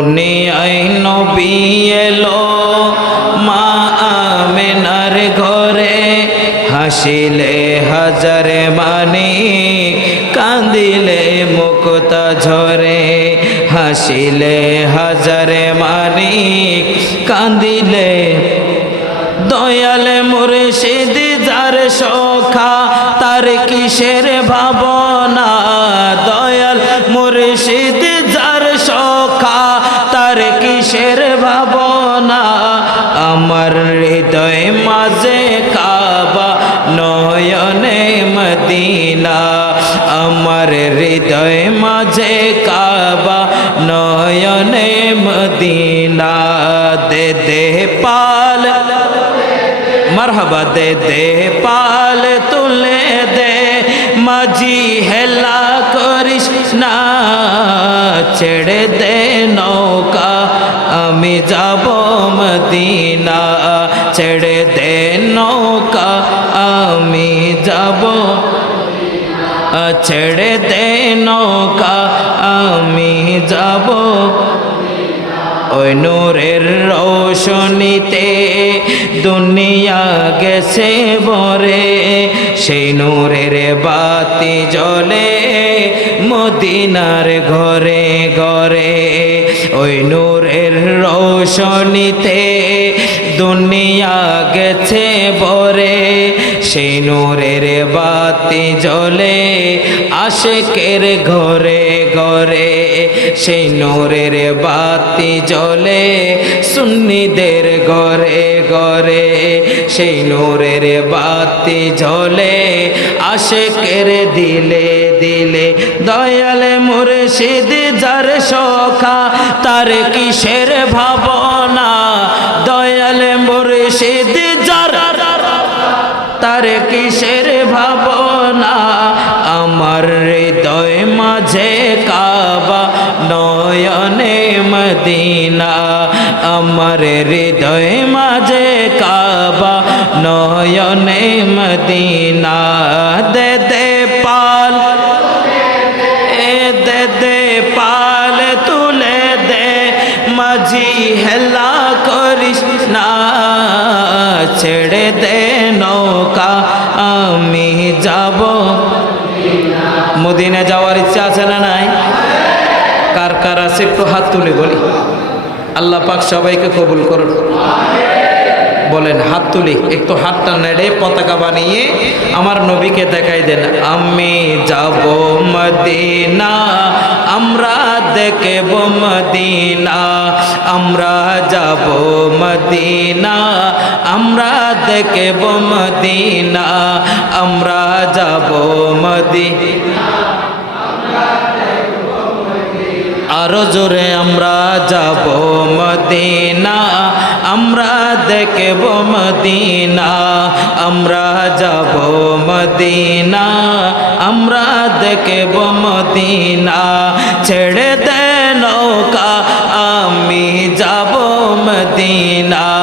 দুনিয়ায় নবী এলো মা আমেনার ঘরে। হাসিলে হাজারে মানি কান্দিলে মুক্তা ঝরে। হাসিলে হাজারে মানি কান্দিলে দয়াল মুর্শিদ, যার সখা তার কিসের ভাবনা? দয়াল মুর্শিদ হৃদয় মাঝে কাবা, নয়নে মদিনা। আমার হৃদয় মাঝে কাবা, নয়নে মদিনা। দে দে পাল, মারহাবা দে দে পাল তুলে দে। মাঝি হেলা করিস না, ছেড়ে দে নৌকা। আমি যাব মদিনা, ছেড়ে দে নৌকা, আমি যাব ছেড়ে দে নৌকা, আমি যাব ওই নূরের রোশনীতে দুনিয়া গেছে বরে সেই নূরের বাতি জ্বলে মদিনার ঘরে। ওই নূরের রোশনীতে দুনিয়া গেছে বরে সেই নূরের বাতি জ্বলে আশেকের ঘরে ঘরে সেই নূরের বাতি জ্বলে সুন্নিদের ঘরে ঘরে সেই নূরের বাতি জ্বলে আশেকের দিলে দিলে দয়াল মুর্শিদ যার সখা তার কিসের ভাবনা? দয়াল মুর্শিদ যার কিসের ভাবনা? আমার হৃদয় মাঝে কাবা, নয়নে মদিনা। আমার হৃদয় মাঝে কাবা, নয়নে মদিনা। দে দে পাল, এ, দে দে পাল তুলে দে। মাঝি হেলা করিস না, ছেড়ে দে মদিনা যাওয়ার ইচ্ছা আছে না নাই? কার কার আছে একটু হাত তুলে বলি। আল্লাহ পাক সবাইকে কবুল করুন। বলেন, হাত তুলি, একটু হাতটা নেড়ে পতাকা বানিয়ে আমার নবীকে দেখাই দেন। আমি যাব মদিনা, আমরা দেখব মদিনা, আমরা যাব মদিনা, আমরা দেখব মদিনা, আমরা যাব মদিনা। আরও জোরে আমরা যাব মদিনা, আমরা দেখব মদিনা, আমরা যাব মদিনা, আমরা দেখব মদিনা, ছেড়ে দে নৌকা, আমি যাব মদিনা।